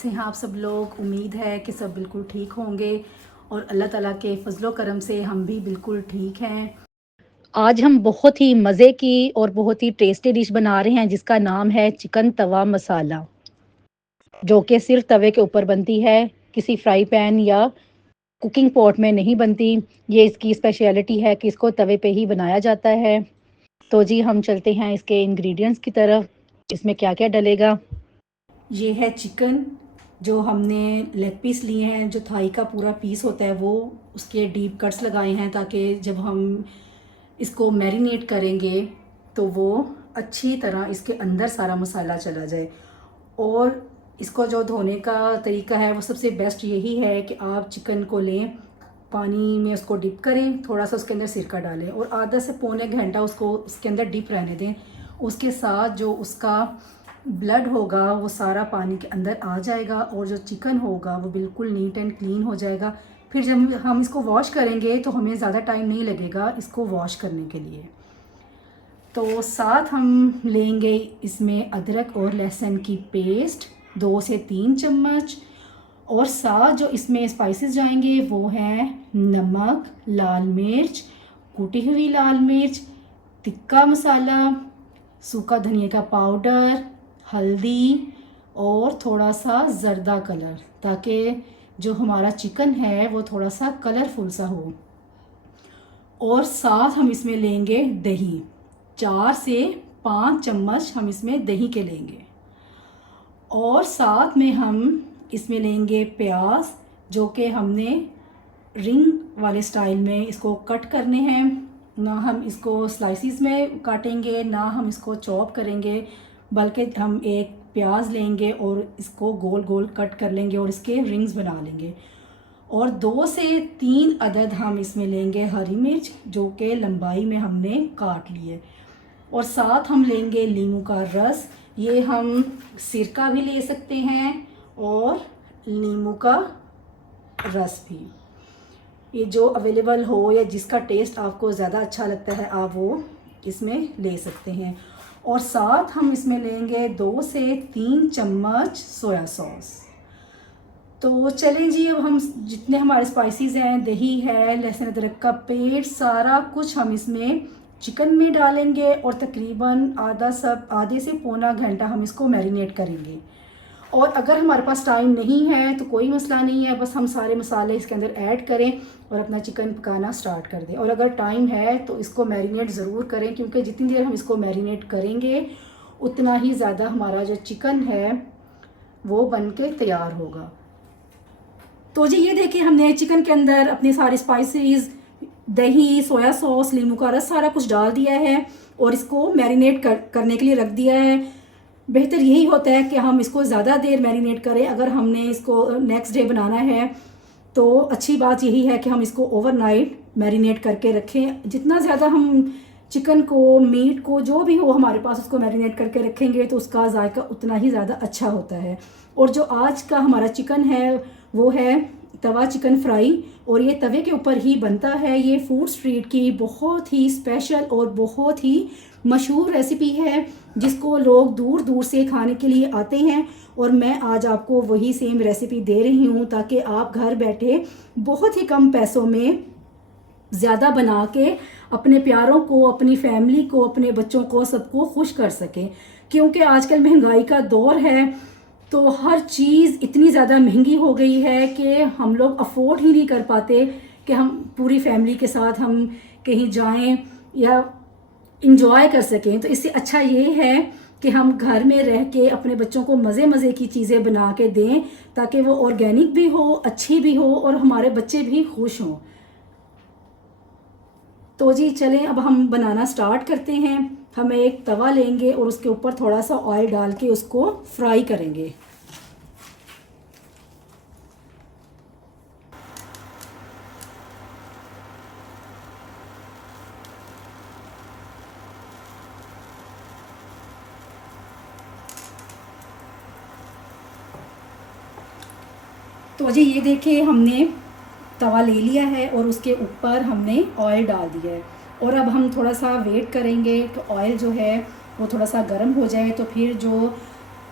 कैसे हैं आप सब लोग। उम्मीद है कि सब बिल्कुल ठीक होंगे और अल्लाह ताला के फजलो करम से हम भी बिल्कुल ठीक हैं। आज हम बहुत ही मज़े की और बहुत ही टेस्टी डिश बना रहे हैं जिसका नाम है चिकन तवा मसाला, जो कि सिर्फ तवे के ऊपर बनती है, किसी फ्राई पैन या कुकिंग पॉट में नहीं बनती। ये इसकी स्पेशलिटी है कि इसको तवे पे ही बनाया जाता है। तो जी हम चलते हैं इसके इंग्रेडिएंट्स की तरफ। इसमें क्या क्या डलेगा। ये है चिकन, जो हमने लेग पीस लिए हैं, जो थाई का पूरा पीस होता है वो उसके डीप कट्स लगाए हैं ताकि जब हम इसको मैरिनेट करेंगे तो वो अच्छी तरह इसके अंदर सारा मसाला चला जाए। और इसको जो धोने का तरीका है वो सबसे बेस्ट यही है कि आप चिकन को लें, पानी में उसको डिप करें, थोड़ा सा उसके अंदर सिरका डालें और आधा से पौने घंटा उसको उसके अंदर डिप रहने दें। उसके साथ जो उसका ब्लड होगा वो सारा पानी के अंदर आ जाएगा और जो चिकन होगा वो बिल्कुल नीट एंड क्लीन हो जाएगा। फिर जब हम इसको वॉश करेंगे तो हमें ज़्यादा टाइम नहीं लगेगा इसको वॉश करने के लिए। तो साथ हम लेंगे इसमें अदरक और लहसुन की पेस्ट 2 से 3 चम्मच, और साथ जो इसमें स्पाइसेस जाएंगे वो हैं नमक, लाल मिर्च, कुटी हुई लाल मिर्च, तिक्का मसाला, सूखा धनिया का पाउडर, हल्दी और थोड़ा सा ज़र्दा कलर, ताकि जो हमारा चिकन है वो थोड़ा सा कलरफुल सा हो। और साथ हम इसमें लेंगे दही, 4 से 5 चम्मच हम इसमें दही के लेंगे। और साथ में हम इसमें लेंगे प्याज, जो कि हमने रिंग वाले स्टाइल में इसको कट करने हैं। ना हम इसको स्लाइसिस में काटेंगे, ना हम इसको चॉप करेंगे, बल्कि हम एक प्याज लेंगे और इसको गोल गोल कट कर लेंगे और इसके रिंग्स बना लेंगे। और 2 से 3 अदद हम इसमें लेंगे हरी मिर्च, जो कि लंबाई में हमने काट ली है। और साथ हम लेंगे नींबू का रस, ये हम सिरका भी ले सकते हैं और नींबू का रस भी, ये जो अवेलेबल हो या जिसका टेस्ट आपको ज़्यादा अच्छा लगता है आप वो इसमें ले सकते हैं। और साथ हम इसमें लेंगे 2 से 3 चम्मच सोया सॉस। तो चलें जी, अब हम जितने हमारे स्पाइसेस हैं, दही है, लहसुन अदरक का पेस्ट, सारा कुछ हम इसमें चिकन में डालेंगे और तकरीबन आधे से पौना घंटा हम इसको मैरिनेट करेंगे। और अगर हमारे पास टाइम नहीं है तो कोई मसला नहीं है, बस हम सारे मसाले इसके अंदर ऐड करें और अपना चिकन पकाना स्टार्ट कर दें। और अगर टाइम है तो इसको मैरिनेट ज़रूर करें, क्योंकि जितनी देर हम इसको मैरिनेट करेंगे उतना ही ज़्यादा हमारा जो चिकन है वो बन के तैयार होगा। तो जी ये देखिए, हमने चिकन के अंदर अपने सारे स्पाइसेस, दही, सोया सॉस, नींबू का रस सारा कुछ डाल दिया है और इसको मैरिनेट करने के लिए रख दिया है। बेहतर यही होता है कि हम इसको ज़्यादा देर मैरिनेट करें। अगर हमने इसको नेक्स्ट डे बनाना है तो अच्छी बात यही है कि हम इसको ओवरनाइट मैरिनेट करके रखें। जितना ज़्यादा हम चिकन को, मीट को, जो भी हो हमारे पास, उसको मैरिनेट करके रखेंगे तो उसका जायका उतना ही ज़्यादा अच्छा होता है। और जो आज का हमारा चिकन है वो है तवा चिकन फ्राई, और ये तवे के ऊपर ही बनता है। ये फूड स्ट्रीट की बहुत ही स्पेशल और बहुत ही मशहूर रेसिपी है, जिसको लोग दूर दूर से खाने के लिए आते हैं। और मैं आज आपको वही सेम रेसिपी दे रही हूँ ताकि आप घर बैठे बहुत ही कम पैसों में ज़्यादा बना के अपने प्यारों को, अपनी फैमिली को, अपने बच्चों को, सबको खुश कर सकें। क्योंकि आजकल महंगाई का दौर है तो हर चीज़ इतनी ज़्यादा महंगी हो गई है कि हम लोग अफोर्ड ही नहीं कर पाते कि हम पूरी फैमिली के साथ हम कहीं जाएं या इंजॉय कर सकें। तो इससे अच्छा ये है कि हम घर में रह के अपने बच्चों को मज़े मज़े की चीज़ें बना के दें, ताकि वो ऑर्गेनिक भी हो, अच्छी भी हो और हमारे बच्चे भी खुश हों। तो जी चलें, अब हम बनाना स्टार्ट करते हैं। हम एक तवा लेंगे और उसके ऊपर थोड़ा सा ऑयल डाल के उसको फ्राई करेंगे। तो जी ये देखिए, हमने तवा ले लिया है और उसके ऊपर हमने ऑयल डाल दिया है। और अब हम थोड़ा सा वेट करेंगे कि ऑयल जो है वो थोड़ा सा गर्म हो जाए, तो फिर जो